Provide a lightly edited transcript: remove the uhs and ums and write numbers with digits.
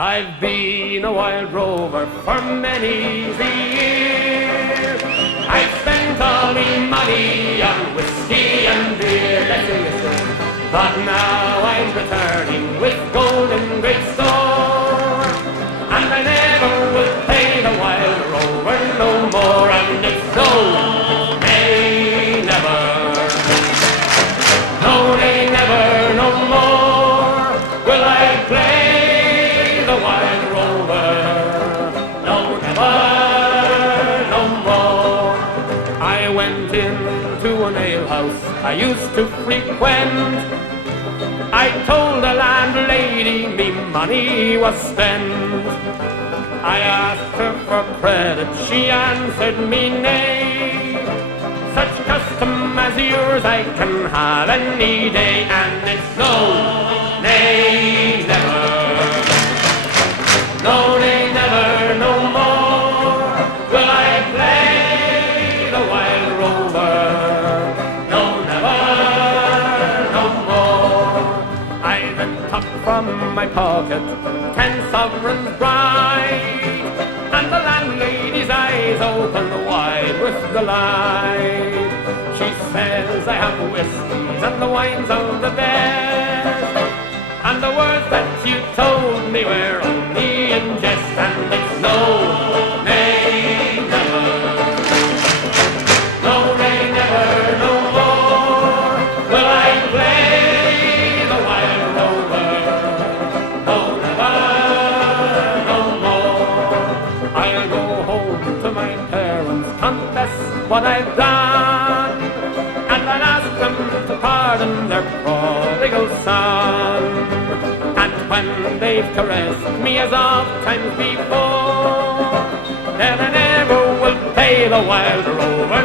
I've been a wild rover for many years. I've spent all my money on whiskey and beer, listen, but now I'm returning with gold in great store, and I never will pay the wild rover no more, and it's no, nay, never, no, nay, never, no more will I play the wild rover, no, never, no more. I went into an alehouse I used to frequent. I told the landlady me money was spent. I asked her for credit, she answered me nay. Such custom as yours I can have any day, and it's no, nay, never, no, nay, never, no more will I play the wild rover, no, never, no more. I then took from my pocket 10 sovereigns bright, and the landlady's eyes opened wide with delight. She says, I have whiskies and the wines of the best, and the words that you told me were only in jest, and it's no, nay, never, no, nay, never, no more will I play the wild rover, no, never, no more. I'll go home to my parents, confess what I've done, and I'll ask them to pardon their prodigal son. And when they've caressed me as oft times before, then I never will pay the wild rover